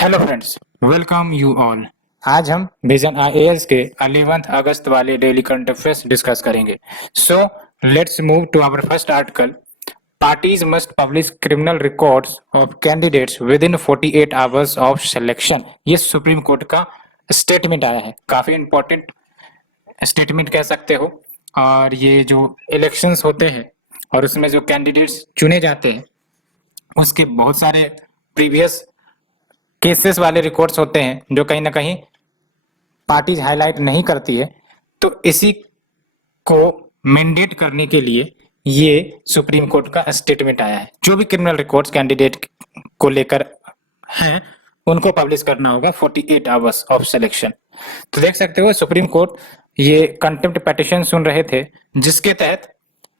Hello friends, welcome you all. आज हम vision IAS के 11 अगस्त वाले डेली करंट अफेयर्स डिस्कस करेंगे। So let's move to our first article. Parties must publish criminal records of candidates within 48 hours of selection. ये supreme court का statement आया है, काफी इंपॉर्टेंट स्टेटमेंट कह सकते हो। और ये जो इलेक्शंस होते हैं और उसमें जो कैंडिडेट्स चुने जाते हैं उसके बहुत सारे प्रीवियस केसेस वाले रिकॉर्ड्स होते हैं जो कहीं ना कहीं पार्टीज हाईलाइट नहीं करती है। तो इसी को मैंडेट करने के लिए ये सुप्रीम कोर्ट का स्टेटमेंट आया है। जो भी क्रिमिनल रिकॉर्ड्स कैंडिडेट को लेकर हैं उनको पब्लिश करना होगा 48 आवर्स ऑफ सिलेक्शन। तो देख सकते हो सुप्रीम कोर्ट ये कंटेम्प्ट पिटीशन सुन रहे थे जिसके तहत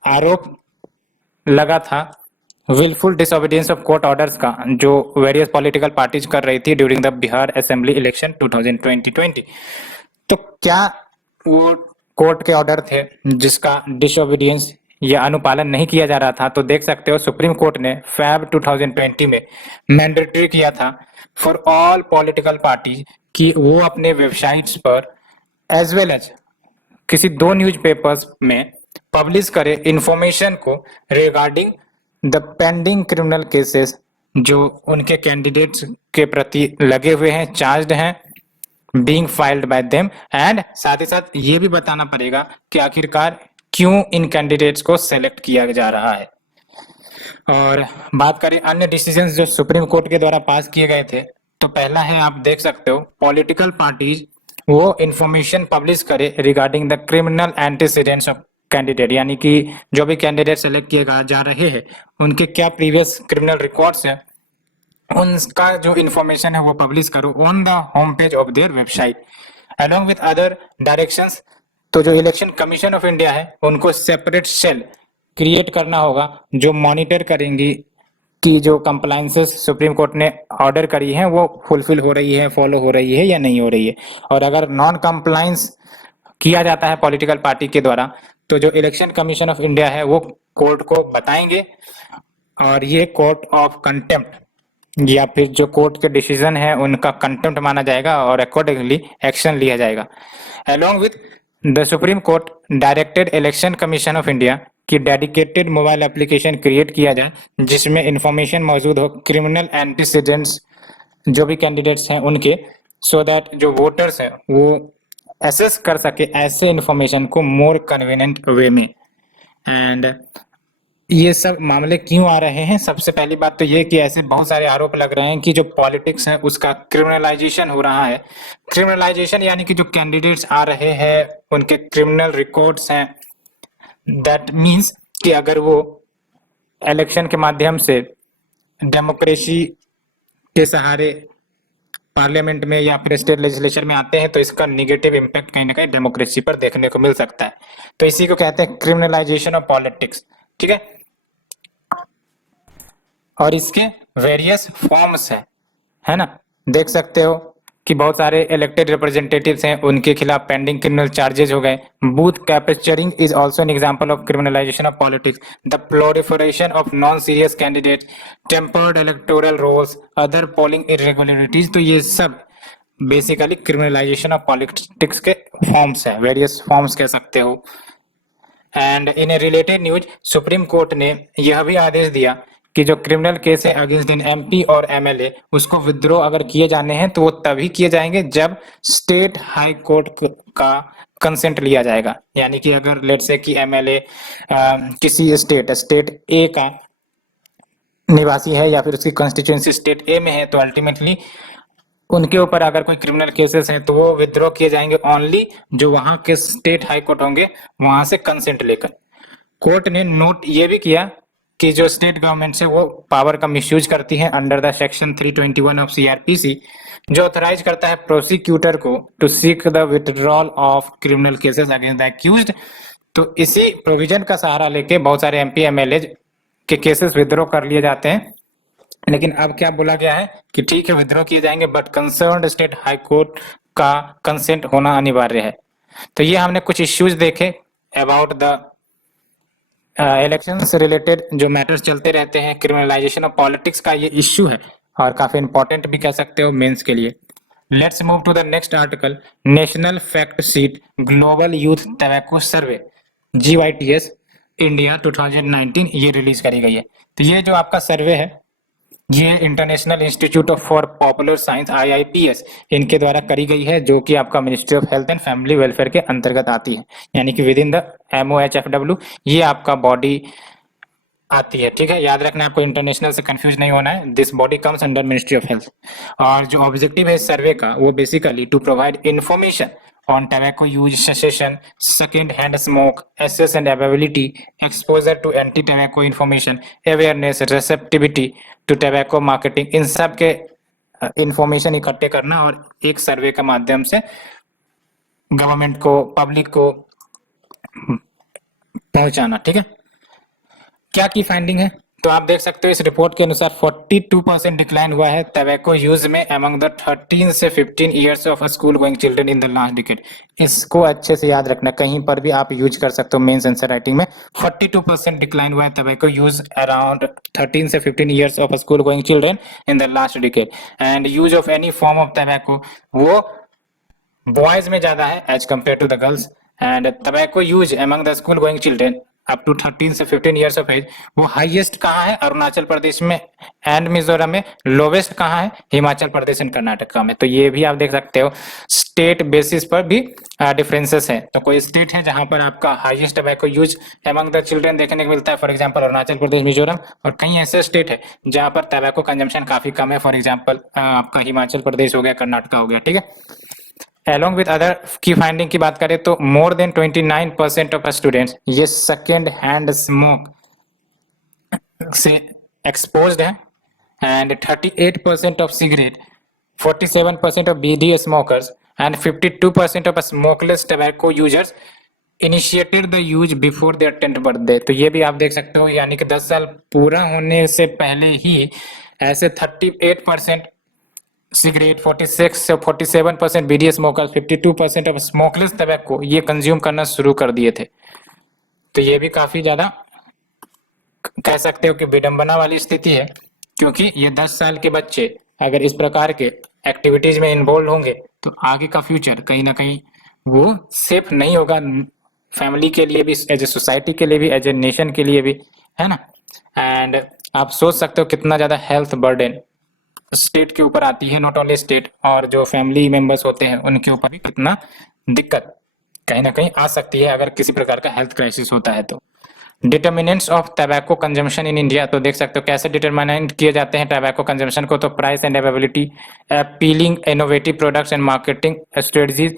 आरोप लगा था wilful disobedience of court orders का, जो वेरियस पॉलिटिकल पार्टीज कर रही थी during the Bihar assembly election 2020। तो क्या वो कोर्ट के ऑर्डर थे जिसका डिसोबीडियंस या अनुपालन नहीं किया जा रहा था? तो देख सकते हो सुप्रीम कोर्ट ने फैब 2020 में मैंडेटरी किया था फॉर ऑल पॉलिटिकल पार्टी कि वो अपने वेबसाइट्स पर एज वेल एज किसी दो न्यूज़पेपर्स में पब्लिश करे इंफॉर्मेशन को regarding the pending criminal cases जो उनके कैंडिडेट्स के प्रति लगे हुए हैं, चार्ज्ड हैं, being filed by them. And साथ ही साथ ये भी बताना पड़ेगा कि आखिरकार क्यों इन कैंडिडेट्स को सेलेक्ट किया जा रहा है। और बात करें अन्य डिसीजंस जो सुप्रीम कोर्ट के द्वारा पास किए गए थे, तो पहला है, आप देख सकते हो, पॉलिटिकल पार्टीज वो इंफॉर्मेशन पब्लिश करे regarding the criminal antecedents of candidate, यानी कि जो भी कैंडिडेट सेलेक्ट किए जा रहे हैं उनके क्या प्रीवियस क्रिमिनल रिकॉर्ड्स है उनका जो इंफॉर्मेशन है वो पब्लिश करो on the home page of their website along with other directions. तो जो इलेक्शन कमीशन ऑफ इंडिया है उनको सेपरेट सेल क्रिएट करना होगा जो मॉनिटर करेंगी कि जो कंप्लायंसेस सुप्रीम कोर्ट ने ऑर्डर करी है वो फुलफिल हो रही है, फॉलो हो रही है या नहीं हो रही है। और अगर नॉन कंप्लायंस किया जाता है पॉलिटिकल पार्टी के द्वारा तो जो इलेक्शन कमीशन ऑफ इंडिया है वो कोर्ट को बताएंगे और ये कोर्ट ऑफ कंटेम्प्ट या फिर जो कोर्ट के डिसीजन है उनका कंटेम्प्ट माना जाएगा और अकॉर्डिंगली एक्शन लिया जाएगा। Along with the supreme court directed election commission of India की डेडिकेटेड मोबाइल एप्लीकेशन क्रिएट किया जाए जिसमें इंफॉर्मेशन मौजूद हो क्रिमिनल एंटीसीडेंट्स जो भी कैंडिडेट्स हैं उनके, सो दैट जो वोटर्स हैं वो एसेस कर सके ऐसे इंफॉर्मेशन को मोर कन्वीनियंट वे में। एंड ये सब मामले क्यों आ रहे हैं? सबसे पहली बात तो ये कि ऐसे बहुत सारे आरोप लग रहे हैं कि जो पॉलिटिक्स है उसका क्रिमिनलाइजेशन हो रहा है। क्रिमिनलाइजेशन यानी कि जो कैंडिडेट्स आ रहे हैं उनके क्रिमिनल रिकॉर्ड्स हैं। दैट मीन्स कि अगर वो इलेक्शन के माध्यम से डेमोक्रेसी के सहारे पार्लियामेंट में या फिर स्टेट लेजिस्लेचर में आते हैं तो इसका निगेटिव इम्पैक्ट कहीं ना कहीं डेमोक्रेसी पर देखने को मिल सकता है। तो इसी को कहते हैं क्रिमिनलाइजेशन ऑफ पॉलिटिक्स, ठीक है। और इसके वेरियस फॉर्म्स है ना। देख सकते हो कि बहुत सारे इलेक्टेड रिप्रेजेंटेटिव्स हैं उनके खिलाफ पेंडिंग क्रिमिनल चार्जेस हो गए। Booth capturing is also an example of criminalization of politics. The proliferation of non serious candidates, tempered electoral rolls, other polling irregularities, तो ये सब बेसिकली क्रिमिनलाइजेशन ऑफ पॉलिटिक्स के forms है, वेरियस फॉर्म्स कह सकते हो। And in a related news supreme court ने यह भी आदेश दिया कि जो क्रिमिनल केस है अगेंस्ट इन एमपी और एमएलए उसको विद्रो अगर किए जाने हैं तो वो तभी किए जाएंगे जब स्टेट हाई कोर्ट का कंसेंट लिया जाएगा। यानी कि अगर लेट्स से कि एमएलए किसी स्टेट ए का निवासी है या फिर उसकी कॉन्स्टिट्यूएंसी स्टेट ए में है तो अल्टीमेटली उनके ऊपर अगर कोई क्रिमिनल केसेस हैं तो वो विद्रो किए जाएंगे ओनली जो वहां के स्टेट हाई कोर्ट होंगे वहां से कंसेंट लेकर। कोर्ट ने नोट ये भी किया कि जो स्टेट गवर्नमेंट से वो पावर का मिसयूज करती है under the section 321 of CrPC जो ऑथराइज करता है प्रोसिक्यूटर को to seek the withdrawal of criminal cases against the accused. तो इसी प्रोविजन का सहारा लेके बहुत सारे एमपी एमएलए के केसेस विद्रो कर लिए जाते हैं। लेकिन अब क्या बोला गया है कि ठीक है विद्रो किए जाएंगे but concerned state high court का कंसेंट होना अनिवार्य है। तो ये हमने कुछ इश्यूज देखे अबाउट द इलेक्शन से रिलेटेड जो मैटर्स चलते रहते हैं। क्रिमिनलाइजेशन ऑफ पॉलिटिक्स का ये इश्यू है और काफी इंपॉर्टेंट भी कह सकते हो मेंस के लिए। Let's move to the next article, national fact sheet global youth tobacco survey GYTS India 2019 ये रिलीज करी गई है। तो ये जो आपका सर्वे है ये international institute of for popular science IIPS इनके द्वारा करी गई है, जो कि आपका ministry of health and family welfare के अंतर्गत आती है, यानी कि विद इन द MOHFW ये आपका बॉडी आती है। ठीक है, याद रखना आपको, इंटरनेशनल से कंफ्यूज नहीं होना है। This body comes under ministry of health. और जो ऑब्जेक्टिव है इस सर्वे का वो basically to provide information on tobacco use, cessation, second hand smoke, access and availability, exposure to anti tobacco information, awareness, receptivity to tobacco marketing, इन सब के information इकट्ठे करना और एक सर्वे के माध्यम से गवर्नमेंट को, पब्लिक को पहुंचाना। ठीक है, क्या की फाइंडिंग है तो आप देख सकते हो इस रिपोर्ट के अनुसार 42% डिक्लाइन हुआ है टबैको यूज में अमंग द 13 से 15 years of school going children in the last decade. इसको अच्छे से याद रखना, कहीं पर भी आप यूज कर सकते हो मेंस आंसर राइटिंग में। 42% डिक्लाइन हुआ है टबैको यूज अराउंड 13 से 15 years of school going children in the last decade. And use of any form of tobacco वो बॉयज में ज्यादा है as compare to the girls. And tobacco use among the school going children up to 13 से 15 years of age वो highest कहाँ है, अरुणाचल प्रदेश में and Mizoram में। लोवेस्ट कहाँ है, हिमाचल प्रदेश एंड कर्नाटका में। तो ये भी आप देख सकते हो, स्टेट बेसिस पर भी डिफरेंसेस है। तो कोई स्टेट है जहां पर आपका highest tobacco use among the children देखने को मिलता है, फॉर एग्जांपल अरुणाचल प्रदेश, मिजोरम। और कई ऐसे स्टेट है जहां पर टबैको कंजम्पशन काफी कम है, फॉर एग्जाम्पल आपका हिमाचल प्रदेश हो गया, कर्नाटका हो गया। ठीक है, Along with other की फाइंडिंग की बात करें तो मोर देन 29% ऑफ स्टूडेंट्स ये सेकेंड हैंड स्मोक से एक्सपोज्ड है। And 38% of cigarette, 47% of bidi smokers and 52% of smokeless tobacco users initiated the use before their 10th birthday. तो ये भी आप देख सकते हो, यानी कि 10 साल पूरा होने से पहले ही ऐसे 38% सिगरेट, 46 से 47% bidi smokers, 52% of smokeless tobacco ये कंज्यूम करना शुरू कर दिए थे। तो ये भी काफी ज्यादा कह सकते हो कि विडंबना वाली स्थिति है, क्योंकि ये 10 साल के बच्चे अगर इस प्रकार के एक्टिविटीज में इन्वॉल्व होंगे तो आगे का फ्यूचर कहीं ना कहीं वो सेफ नहीं होगा, फैमिली के लिए भी, एज ए सोसाइटी के लिए भी, एज ए नेशन के लिए भी, है ना। एंड आप सोच सकते हो कितना ज्यादा हेल्थ बर्डन स्टेट के ऊपर आती है, नॉट ओनली स्टेट, और जो फैमिली मेंबर्स होते हैं उनके ऊपर भी कितना दिक्कत कहीं ना कहीं आ सकती है अगर किसी प्रकार का हेल्थ क्राइसिस होता है। तो determinants of tobacco consumption in India, तो देख सकते हो कैसे डिटरमिनेंट किए जाते हैं टबैको कंजम्पशन को। तो price and availability, appealing innovative products and marketing strategies,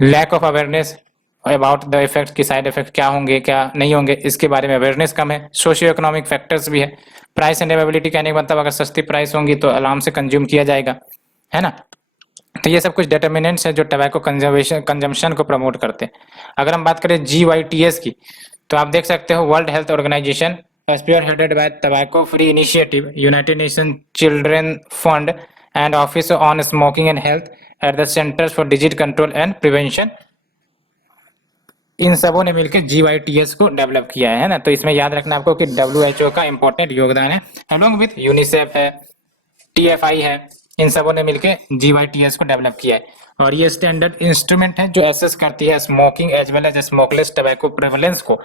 lack of awareness about the effect की साइड इफेक्ट क्या होंगे क्या नहीं होंगे इसके बारे में अवेयरनेस कम है। सोशियो इकोनॉमिक फैक्टर्स भी है। प्राइस एंड अवेलेबिलिटी कहने का मतलब अगर सस्ती प्राइस होंगी तो आराम से कंज्यूम किया जाएगा, है ना। तो ये सब कुछ डिटर्मिनेंट्स है जो टबैको कंजम्पशन को प्रमोट करते हैं। अगर हम बात करें GYTS की, तो आप देख सकते हो world health organization spearheaded by tobacco free initiative, united nation children fund and office on smoking and health at the centers for disease control and prevention, इन सबों ने मिलकर GYTS को डेवलप किया है ना। तो इसमें याद रखना आपको कि WHO का इंपॉर्टेंट योगदान है, अलोंग विथ यूनिसेफ है, TFI है, इन सबों ने मिलकर GYTS को डेवलप किया है। और ये स्टैंडर्ड इंस्ट्रूमेंट है जो एसेस करती है smoking as well as smokeless tobacco prevalence को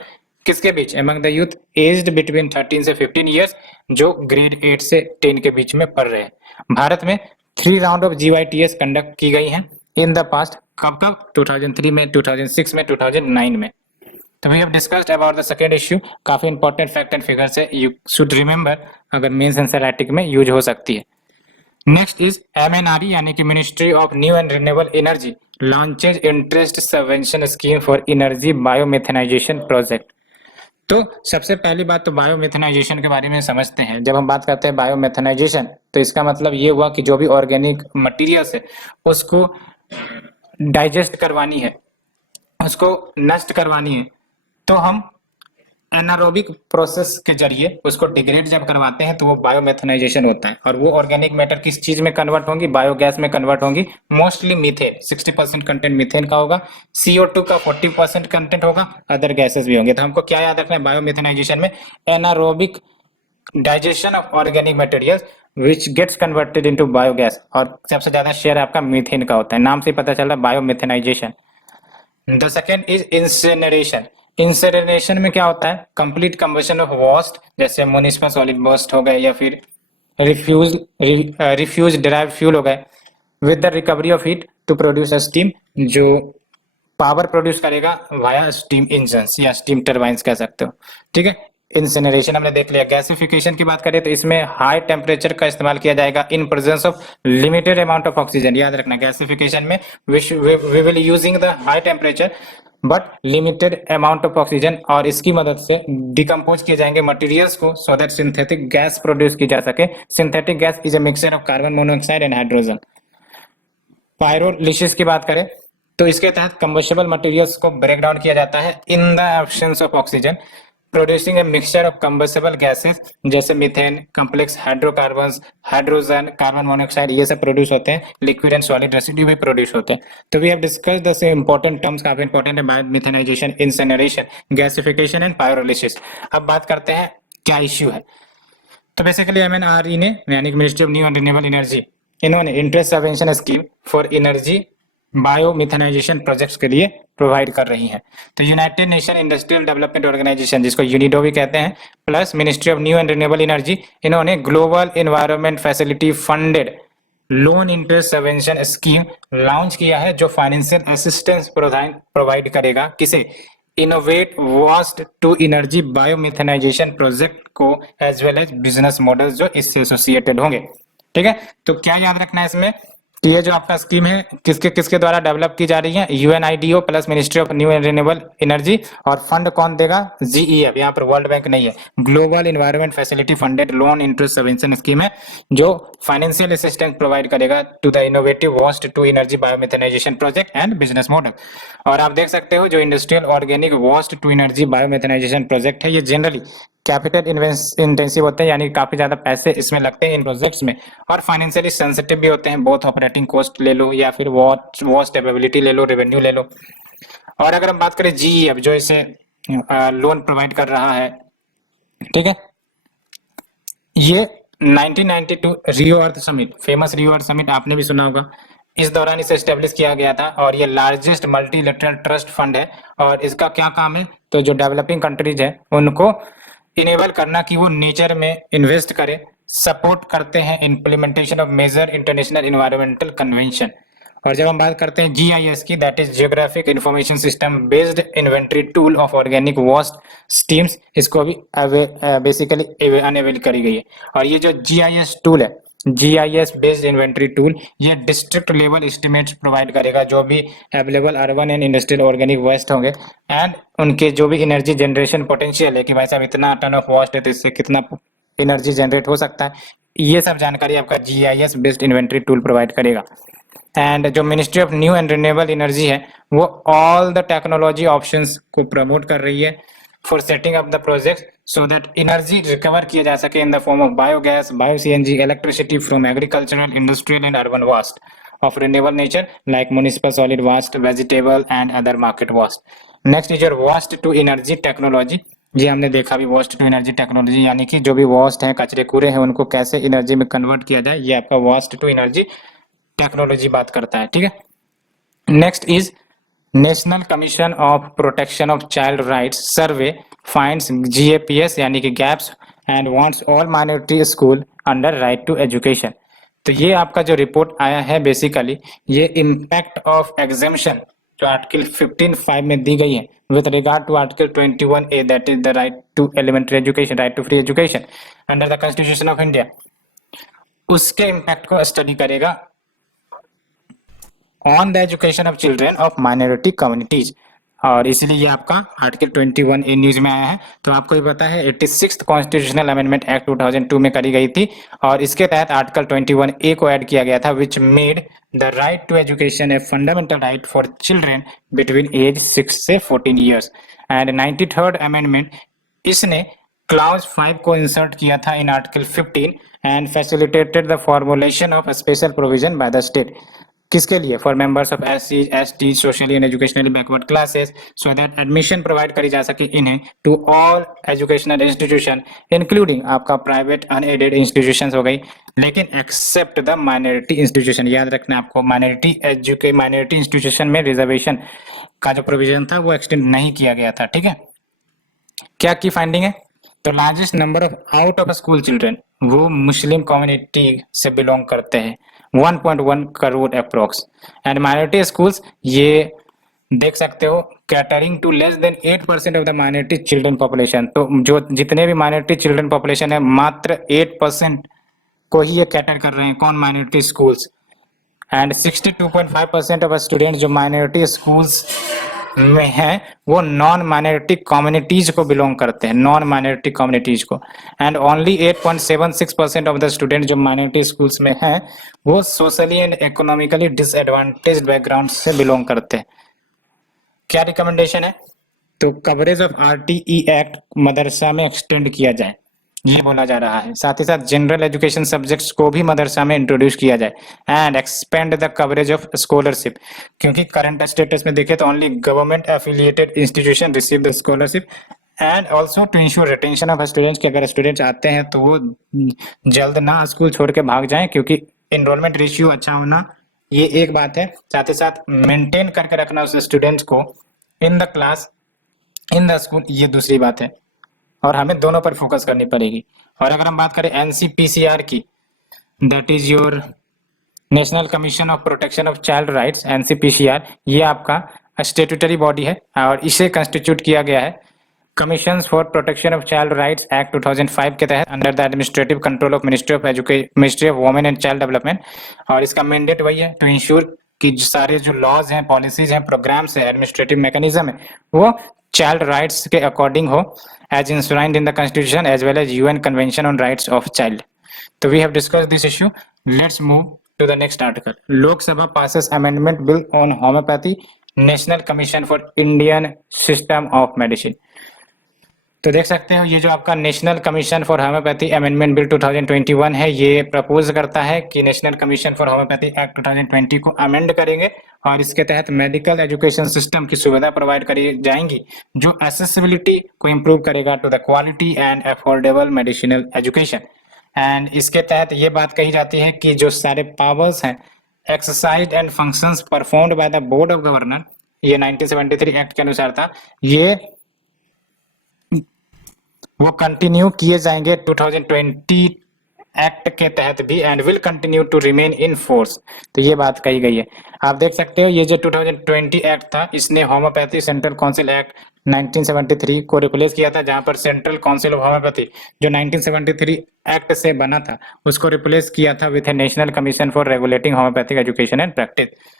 किसके बीच, among the youth aged between 13 से 15 इयर्स, जो ग्रेड 8 से 10 के बीच में पढ़ रहे हैं। भारत में 3 राउंड ऑफ GYTS कंडक्ट की गई है इन द पास्ट। कब कब, 2003 में, 2006 में, 2009 में। तो we have discussed about the second issue, काफी इंपॉर्टेंट फैक्ट एंड फिगर से यू शुड रिमेंबर, अगर मेंस एनसीईआरटी में यूज हो सकती है। नेक्स्ट इज MNRE यानी कि ministry of new and renewable energy launches interest subvention scheme for energy biomethanization project. तो सबसे पहली बात तो बायोमेथेनाइजेशन के बारे में समझते हैं। जब हम बात करते हैं बायोमेथेनाइजेशन तो इसका मतलब ये हुआ कि जो भी ऑर्गेनिक मटेरियल्स है उसको डाइजेस्ट करवानी है, उसको नष्ट करवानी है, तो हम एनारोबिक प्रोसेस के जरिए उसको डिग्रेड जब करवाते हैं तो वो बायोमेथेनाइजेशन होता है। और वो ऑर्गेनिक मैटर किस चीज में कन्वर्ट होंगी, बायोगैस में कन्वर्ट होंगी। मोस्टली मीथेन, 60% कंटेंट मीथेन का होगा, CO2 का 40% कंटेंट होगा, अदर गैसेस भी होंगे। तो हमको क्या याद रखना है बायोमेथेनाइजेशन में, anaerobic digestion of organic materials which gets converted into biogas, और सबसे ज्यादा शेयर आपका मीथेन का होता है, नाम से पता चल रहा है biomethanization. The second is incineration. Incineration में क्या होता है, कंप्लीट कंबशन ऑफ वेस्ट, जैसे म्युनिसिपल सॉलिड वेस्ट हो गए या फिर रिफ्यूज डिराइव फ्यूल हो गए, with the recovery of heat to produce steam, जो पावर प्रोड्यूस करेगा वाया स्टीम इंजन या स्टीम टरबाइंस कह सकते हो। ठीक है, इंसिनरेशन हमने देख लिया। गैसिफिकेशन की बात करें तो इसमें हाई टेम्परेचर का इस्तेमाल किया जाएगा in presence of limited amount of oxygen. याद रखना, गैसिफिकेशन में we will using the high temperature but limited amount of oxygen, और इसकी मदद से डिकम्पोज किए जाएंगे मटेरियल्स को so that synthetic gas produce की जा सके। Synthetic gas is a mixture of carbon monoxide and hydrogen. Pyrolysis की बात करें तो इसके तहत कंबस्टेबल मटेरियल्स को ब्रेक डाउन किया जाता है in the absence of oxygen, producing a mixture of combustible gases जैसे methane, complex hydrocarbons, hydrogen, carbon monoxide, ये सब प्रोड्यूस होते हैं। लिक्विड एंड सॉलिड रेसिड्यू भी प्रोड्यूस होते हैं। तो we have discussed the important terms, काफी इंपॉर्टेंट है, biomethanization, incineration, gasification and pyrolysis. अब बात करते हैं क्या इश्यू है। तो बेसिकली MNRE ने, यानी ministry of new and renewable energy, इन्होंने interest subvention scheme for energy biomethanization projects के लिए प्रोवाइड कर रही है। तो united nation industrial development organization, जिसको यूनिडो भी कहते हैं, plus ministry of new and renewable energy, इन्होंने global environment facility funded loan interest subvention scheme launch किया है, जो फाइनेंशियल असिस्टेंस प्रोवाइड करेगा किसे, innovate waste to energy biomethanization project को, as well as business model जो इससे एसोसिएटेड होंगे। ठीक है, तो क्या याद रखना है इसमें कि ये जो आपका स्कीम है किसके किसके द्वारा डेवलप की जा रही है, UNIDO plus ministry of new and renewable energy, और फंड कौन देगा, GEF, यहाँ पर वर्ल्ड बैंक नहीं है, global environment facility funded loan interest subvention scheme है, जो फाइनेंशियल असिस्टेंस प्रोवाइड करेगा to the innovative waste to energy biomethanization project and business model. और आप देख सकते हो जो industrial organic waste to energy biomethanization project है, ये जनरली कैपिटल इंटेंसिव होते हैं, यानी काफी ज्यादा पैसे इसमें लगते हैं इन प्रोजेक्ट्स में, और फाइनेंशियली सेंसिटिव भी होते हैं, बोथ ऑपरेटिंग कॉस्ट ले लो या फिर वॉस्ट एबिलिटी ले लो, रेवेन्यू ले लो। और अगर हम बात करें GEF जो इसे लोन प्रोवाइड कर रहा है, ठीक है, ये 1992 रियो अर्थ समिट, फेमस रियो अर्थ समिट आपने भी सुना होगा, इस दौरान इसे एस्टेब्लिश किया गया था, और ये लार्जेस्ट मल्टीलेटरल ट्रस्ट फंड है। और इसका क्या काम है, तो जो डेवलपिंग कंट्रीज है उनको इनेबल करना कि वो नेचर में इन्वेस्ट करें, सपोर्ट करते हैं implementation of major international environmental convention. और जब हम बात करते हैं GIS की, that is geographic information system based inventory tool of organic waste streams, इसको भी बेसिकली अनअवेल करी गई है। और ये जो GIS टूल है, GIS बेस्ड इन्वेंट्री टूल, ये डिस्ट्रिक्ट लेवल एस्टिमेट्स प्रोवाइड करेगा, जो भी available urban and industrial organic waste होंगे, एंड उनके जो भी एनर्जी जनरेशन पोटेंशियल है कि भाई साहब इतना टन ऑफ वेस्ट है तो इससे कितना एनर्जी जनरेट हो सकता है, ये सब जानकारी आपका GIS based inventory tool provide करेगा। एंड जो ministry of new and renewable energy है, वो ऑल द टेक्नोलॉजी ऑप्शंस को प्रमोट कर रही है for setting up the project so that energy recover किया जा सके in the form of biogas, bio CNG, electricity from agricultural, industrial and urban waste of renewable nature like municipal solid waste, vegetable and other market waste. Next is your waste to energy technology. ये हमने देखा भी, waste to energy technology यानी कि जो भी waste है, कचरे कूड़े हैं, उनको कैसे एनर्जी में कन्वर्ट किया जाए, ये आपका waste to energy टेक्नोलॉजी बात करता है। ठीक है, next is national commission of protection of child rights survey finds GAPS यानी कि gaps and wants all minority school under right to education. तो ये आपका जो रिपोर्ट आया है, बेसिकली ये इम्पैक्ट ऑफ एग्जेम्पशन जो आर्टिकल 15(5) में दी गई है with regard to article 21A, that is the right to elementary education, right to free education under the constitution of India, उसके इम्पैक्ट को स्टडी करेगा on the education of children of minority communities. और इसलिए ये आपका article 21A news में आया है। तो आपको ये पता है 86th कॉन्स्टिट्यूशनल अमेंडमेंट एक्ट 2002 में करी गई थी, और इसके तहत आर्टिकल 21A को ऐड किया गया था, which made the right to education a fundamental right for children between age 6 से 14 ईयर्स। एंड 93rd अमेंडमेंट, इसने क्लॉज 5 को इंसर्ट किया था in article 15 and facilitated the formulation of special provision by the state. किसके लिए? For members of SC, ST, socially and educationally backward classes, so that admission provide करी जा सके इन्हें to all educational institution including आपका private unaided institutions हो गई, लेकिन एक्सेप्ट द माइनॉरिटी इंस्टीट्यूशन। याद रखना आपको, माइनॉरिटी इंस्टीट्यूशन में रिजर्वेशन का जो प्रोविजन था वो एक्सटेंड नहीं किया गया था। ठीक है, क्या की फाइंडिंग है? तो largest number of out of school children वो मुस्लिम कम्युनिटी से बिलोंग करते हैं, 1.1 crore approx. And minority schools ये देख सकते हो catering to less than 8% of the minority children population. तो जो जितने भी माइनॉरिटी चिल्ड्रन पॉपुलेशन है मात्र 8% को ही ये कैटर कर रहे हैं। कौन? Minority schools. And 62.5% of student जो माइनॉरिटी स्कूल्स में हैं वो नॉन माइनॉरिटी कम्युनिटीज को बिलोंग करते हैं, नॉन माइनॉरिटी कम्युनिटीज को। And only 8.76% of the student जो माइनॉरिटी स्कूल्स में हैं वो socially and economically disadvantaged background से बिलोंग करते हैं। क्या रिकमेंडेशन है? तो कवरेज ऑफ आरटीई एक्ट मदरसा में एक्सटेंड किया जाए, ये बोला जा रहा है। साथ ही साथ जनरल एजुकेशन सब्जेक्ट्स को भी मदरसा में इंट्रोड्यूस किया जाए। And expand the coverage of scholarship, क्योंकि करंट स्टेटस में देखें तो only government affiliated institution receive the scholarship. And also to ensure retention of students, कि अगर स्टूडेंट्स आते हैं तो वो जल्द ना स्कूल छोड़ के भाग जाएं, क्योंकि एनरोलमेंट रेशियो अच्छा होना ये एक बात है, साथ ही साथ मेंटेन करके रखना उस स्टूडेंट्स को in the class, in the school, ये दूसरी बात है। और हमें दोनों पर फोकस करनी पड़ेगी। और अगर हम बात करें एनसीपीसीआर की, that is your national commission of protection of child rights, NCPCR, ये आपका स्टेट्यूटरी बॉडी है और इसे कंस्टिट्यूट किया गया है commission for protection of child rights act 2005 के तहत under the administrative control of ministry of women and child development. और इसका मैंडेट वही है, टू इंश्योर कि सारे जो लॉज हैं, पॉलिसीज हैं, प्रोग्राम्स हैं, एडमिनिस्ट्रेटिव मैकेनिज्म है, वो चाइल्ड राइट्स के अकॉर्डिंग हो, as enshrined in the constitution as well as UN convention on rights of child. So we have discussed this issue. Let's move to the next article. Lok Sabha passes amendment bill on homeopathy, National Commission for Indian System of Medicine. तो देख सकते हो ये जो आपका national commission for homeopathy amendment bill 2021 है, ये propose करता है कि national commission for homeopathy act 2020 को अमेंड करेंगे और इसके तहत मेडिकल एजुकेशन सिस्टम की सुविधा प्रोवाइड करी जाएंगी जो एसेसिबिलिटी को इम्प्रूव करेगा to the quality and affordable medicinal education. And इसके तहत ये बात कही जाती है कि जो सारे पावर्स हैं exercise and functions performed by the board of governor, ये 1973 एक्ट के अनुसार था, ये वो कंटिन्यू किए जाएंगे 2020 एक्ट के तहत भी and will continue to remain in force. तो ये बात कही गई है। आप देख सकते हो ये जो 2020 एक्ट था इसने होम्योपैथी सेंट्रल काउंसिल एक्ट 1973 को रिप्लेस किया था, जहां पर सेंट्रल काउंसिल ऑफ होम्योपैथी जो 1973 एक्ट से बना था उसको रिप्लेस किया था with A national commission for regulating homeopathic education and practice.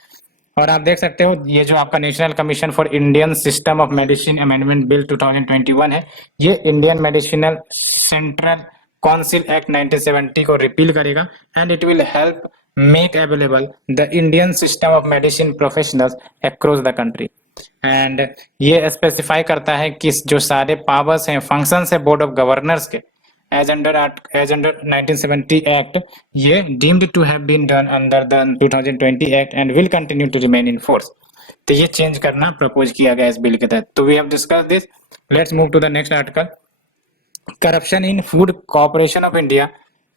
और आप देख सकते हो ये जो आपका national commission for Indian system of medicine amendment bill 2021 है, ये Indian medicinal central council act 1970 को रिपील करेगा and it will help make available the Indian system of medicine professionals across the country. And ये specify करता है कि जो सारे पावर्स हैं, फंक्शंस है बोर्ड ऑफ गवर्नर्स के as under 1970 Act, ये deemed to have been done under the 2020 Act and will continue to remain in force. तो ये चेंज करना प्रपोज किया गया इस बिल के तहत। तो we have discussed this. Let's move to the next article. Corruption in Food Corporation of India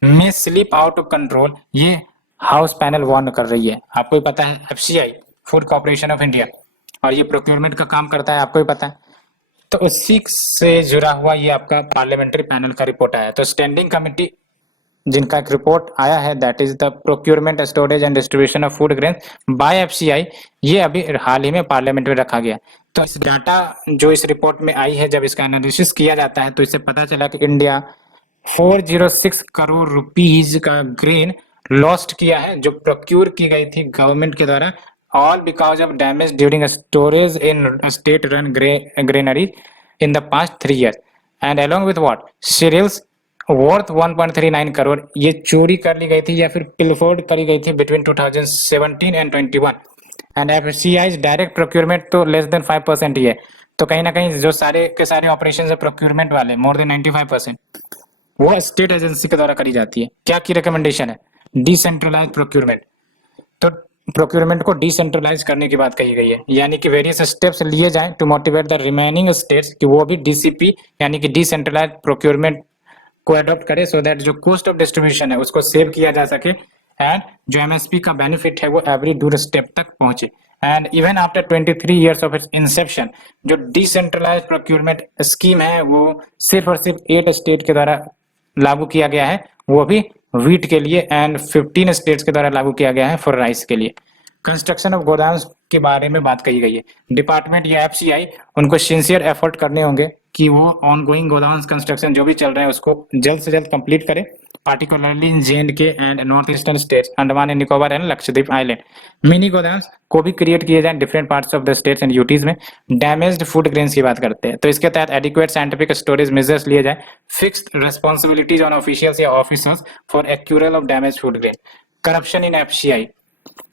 may slip out of control. ये हाउस पैनल वार्न कर रही है। आपको ही पता है FCI, food corporation of India, और ये प्रोक्योरमेंट का काम करता है, आपको ही पता है। तो उसी से जुड़ा हुआ ये आपका पार्लियामेंट्री पैनल का रिपोर्ट आया। तो स्टैंडिंग कमेटी जिनका एक रिपोर्ट आया है that is the procurement, storage and distribution of food grains by FCI, ये अभी हाल ही में पार्लियामेंट में रखा गया। तो इस डाटा जो इस रिपोर्ट में आई है, जब इसका एनालिसिस किया जाता है तो इससे पता चला कि इंडिया 406 करोड़ रुपीज का ग्रेन लॉस्ट किया है जो प्रोक्योर की गई थी गवर्नमेंट के द्वारा, all because of damage during storage in state-run granary in the past 3 years, and along with what cereals worth 1.39 crore ये चोरी कर ली गई थी या फिर पिलफोर्ड करी गई थी between 2017 and 21, and FCI's direct procurement तो less than 5% ही है। तो कहीं ना कहीं जो सारे के सारे ऑपरेशन है प्रोक्योरमेंट वाले more than 95% वो स्टेट एजेंसी के द्वारा करी जाती है। क्या की रिकमेंडेशन है? Decentralize procurement. तो प्रोक्योरमेंट को डिसेंट्रलाइज करने की बात कही गई है, यानी कि वेरियस स्टेप्स लिए जाएं to motivate the remaining states कि वो भी डीसीपी यानी कि डिसेंट्रलाइज प्रोक्योरमेंट को अडॉप्ट करे, सो दैट जो कॉस्ट ऑफ डिस्ट्रीब्यूशन है उसको सेव किया जा सके एंड जो एमएसपी का बेनिफिट है वो एवरी डोर स्टेप तक पहुंचे। And even after 23 years of its inception जो डिसेंट्रलाइज प्रोक्योरमेंट स्कीम है वो सिर्फ और सिर्फ 8 स्टेट के द्वारा लागू किया गया है, वो भी व्हीट के लिए, एंड 15 स्टेट्स के द्वारा लागू किया गया है फॉर राइस के लिए। कंस्ट्रक्शन ऑफ गोदाम्स के बारे में बात कही गई है। डिपार्टमेंट या एफसीआई उनको सिंसियर एफर्ट करने होंगे कि वो ऑनगोइंग गोदाम्स कंस्ट्रक्शन जो भी चल रहे हैं उसको जल्द से जल्द कंप्लीट करें, particularly in J and K and north eastern states, Andaman and Nicobar and Lakshadweep island. Mini गोदाम्स को भी क्रिएट किए जाए different parts of the states and UTs में। डैमेज्ड फूड ग्रेन्स की बात करते हैं तो इसके तहत एडिक्वेट साइंटिफिक स्टोरेज मेजर्स लिए जाए, फिक्स्ड रिस्पॉन्सिबिलिटीज ऑन ऑफिशियल्स या officers for accrual of damage food grain. Corruption in FCI,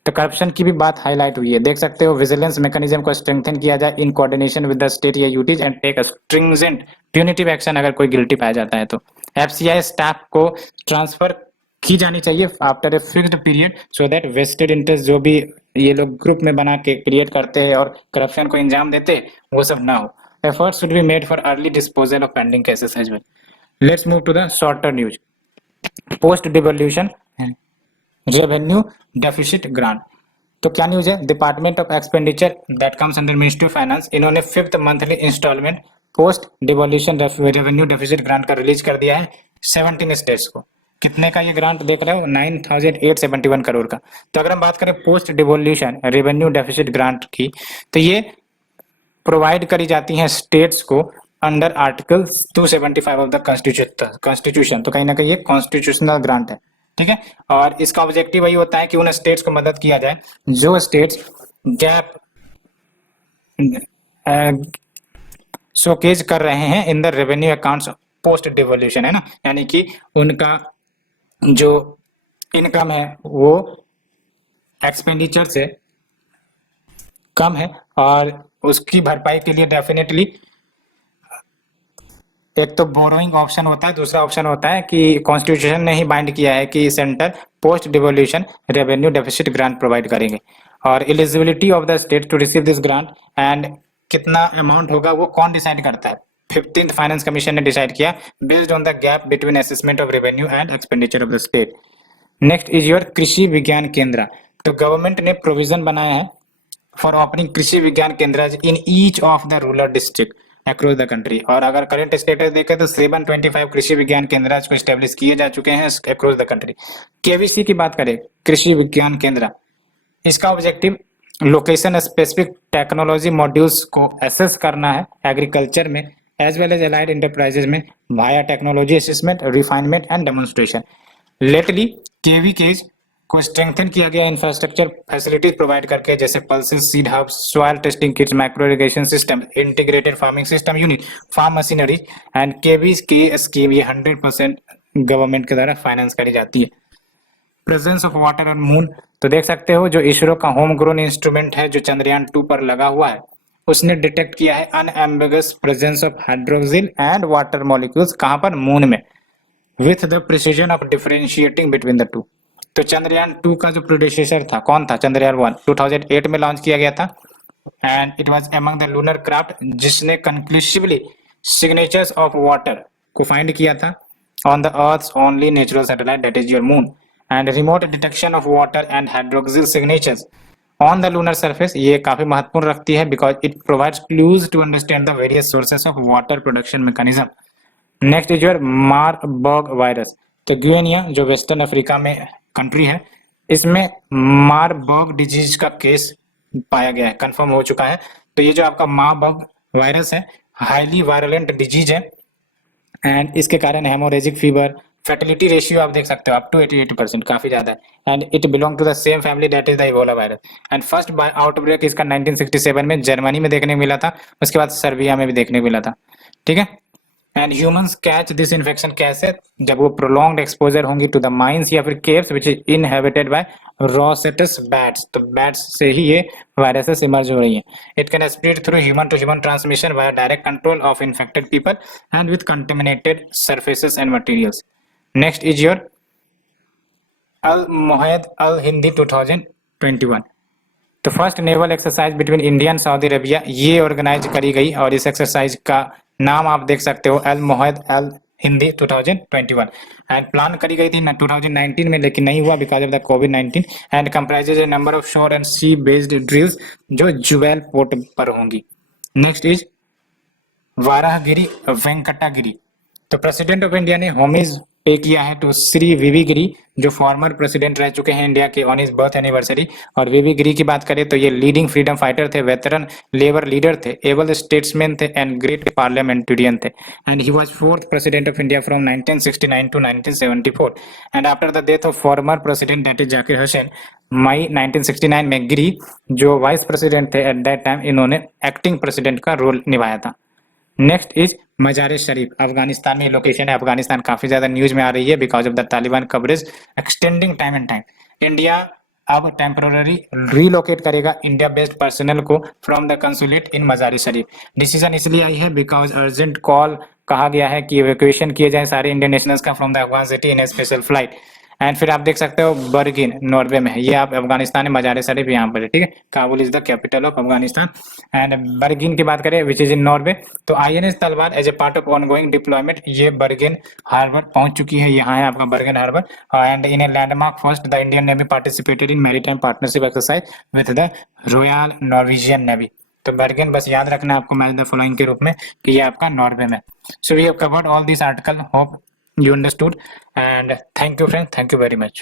तो करप्शन की भी बात हाईलाइट हुई है, देख सकते हो। विजिलेंस मैकेनिज्म को स्ट्रेंथन किया जाए in coordination with the state या UTs and take stringent punitive action अगर कोई गिल्टी पाया जाता है तो। एफसीआई स्टाफ को ट्रांसफर की जानी चाहिए after a fixed period so that vested interest जो भी ये लोग ग्रुप में बना के क्रिएट करते हैं और करप्शन को इंजाम देते हैं वो सब ना हो। Efforts should be made for early disposal of pending cases as well. Let's move to the shorter news. Post devolution revenue deficit grant, तो क्या न्यूज है? Department of expenditure that comes under ministry of finance, इन्होंने 5th monthly installment post devolution revenue deficit grant का release कर दिया है 17 states को। कितने का ये ग्रांट देख रहे हो? 9,871 करोड़ का। तो अगर हम बात करें post devolution revenue deficit grant की, तो ये प्रोवाइड करी जाती हैं स्टेट्स को under article 275 of the constitution. तो कहीं ना कहीं ये कॉन्स्टिट्यूशनल ग्रांट है, ठीक है। और इसका ऑब्जेक्टिव वही होता है कि उन स्टेट्स को मदद किया जाए जो स्टेट्स गैप शोकेज कर रहे हैं in the revenue accounts post devolution, है ना, यानी कि उनका जो इनकम है वो एक्सपेंडिचर से कम है और उसकी भरपाई के लिए डेफिनेटली एक तो बोरोइंग ऑप्शन होता है, दूसरा ऑप्शन होता है कि कॉन्स्टिट्यूशन ने ही बाइंड किया है कि centre post devolution revenue deficit grant provide करेंगे। और eligibility of the state to receive this grant and कितना अमाउंट होगा वो कौन डिसाइड करता है? 15th फाइनेंस कमीशन ने डिसाइड किया based on the gap between assessment of revenue and expenditure of the state. Next is your Krishi Vigyan केंद्र। तो गवर्नमेंट ने प्रोविजन बनाया है फॉर ओपनिंग कृषि विज्ञान केंद्र in each of the rural district across the country. और अगर करंट स्टेटस देखें तो 725 कृषि विज्ञान केंद्र को स्टेब्लिश किए जा चुके हैं अक्रॉस द कंट्री। केवीसी की बात करें, कृषि विज्ञान केंद्र, इसका objective location specific technology modules को एसेस करना है एग्रीकल्चर में as well as allied enterprises में via technology assessment, refinement and demonstration. Lately KVKs को स्ट्रेंथन किया गया इंफ्रास्ट्रक्चर फैसिलिटीज प्रोवाइड करके, जैसे pulses, seed hubs, soil testing kits, micro irrigation system, integrated farming system unit, farm machinery and KVs की scheme ये 100% government के द्वारा finance करी जाती है। Presence of water on moon, तो देख सकते हो जो इसरो का होम ग्रोन इंस्ट्रूमेंट है जो चंद्रयान 2 पर लगा हुआ है उसने डिटेक्ट किया है unambiguous presence of hydroxyl and water molecules, कहां पर? मून में, with the precision of differentiating between the two. तो चंद्रयान 2 का जो प्रोडेसेसर था कौन था? चंद्रयान 1 2008 में लॉन्च किया गया था and it was among the lunar craft जिसने कंक्लूसिवली सिग्नेचर्स ऑफ वाटर को फाइंड किया था on the earth's only natural satellite that is your moon and remote detection of water and hydroxyl signatures on the lunar surface. ये काफी महत्वपूर्ण रखती है because it provides clues to understand the various sources of water production mechanism. Next is your Marburg virus. तो Guinea जो western Africa में country है इसमें मारबर्ग डिजीज का केस पाया गया है, कंफर्म हो चुका है। तो ये जो आपका मारबर्ग वायरस है हाईली वायलेंट डिजीज है एंड इसके कारण हेमोरेजिक फीवर, फर्टिलिटी रेशियो आप देख सकते हो अप टू 88%, काफी ज्यादा है and it belong to the same family that is the Ebola virus and first outbreak इसका 1967 में जर्मनी में देखने को मिला था, उसके बाद सर्बिया में भी देखने को मिला था, ठीक है। And humans catch this infection कैसे? जब वो प्रोलॉन्ग्ड एक्सपोजर होंगी टू द माइंस या फिर caves which is inhabited by rousettus bats, तो बैट्स से ही ये वायरसेस इमर्ज हो रही हैं। It can spread through human to human transmission via direct control of infected people and with contaminated surfaces and materials. Next is your Al Mohed Al Hindi 2000 2021। तो first naval exercise between India and Saudi Arabia ये organise करी गई और इस exercise का नाम आप देख सकते हो Al Mohed Al Hindi 2021 and plan करी गई थी 2019 में, लेकिन नहीं हुआ because of the COVID and comprises a number of shore and sea based drills जो जुबैल पोर्ट पर होंगी। Next is Varahagiri Venkatagiri. तो प्रेसिडेंट ऑफ इंडिया ने होमेज पे किया है तो श्री वीवी गिरी जो फॉर्मर प्रेसिडेंट रह चुके हैं इंडिया के ऑन हिज बर्थ एनिवर्सरी। और वीवी गिरी की बात करें तो ये लीडिंग फ्रीडम फाइटर थे, वेटरन लेबर लीडर थे, एबल स्टेट्समैन थे एंड ग्रेट पार्लियामेंटेरियन थे and he was fourth president of India from 1969 to 1974 and after the death of former president that is Zakir Hussain मई 1969 में गिरी जो वाइस प्रेसिडेंट थे at that time इन्होंने acting president का role निभाया था। नेक्स्ट इज मजार शरीफ, अफगानिस्तान में लोकेशन है। अफगानिस्तान काफी ज्यादा न्यूज में आ रही है because of the Taliban coverage extending time and time. India अब टेम्पररी रीलोकेट करेगा इंडिया बेस्ड पर्सनल को from the consulate in Mazari Sharif. Decision इसलिए आई है बिकॉज अर्जेंट कॉल कहा गया है कि इवैक्यूएशन किए जाए सारे इंडियन नेशनल्स का from the Afghan city in A special flight. And फिर आप देख सकते हो बर्गिन नॉर्वे में है, ये आप अफगानिस्तान में मजार शरीफ यहाँ पर है, ठीक है। Kabul is the capital of Afghanistan and Bergen की बात करें विच इज इन नॉर्वे। तो INS Talwar as a part of ongoing deployment ये बर्गिन हार्बर पहुंच चुकी है, यहाँ है आपका Bergen harbour and in a landmark first the Indian navy participated in maritime partnership exercise with the royal Norwegian navy. तो Bergen बस याद रखना आपको मैच द फॉलोइंग के रूप में कि ये आपका नॉर्वे में। So we have covered all this article, hope you understood and thank you friends, thank you very much।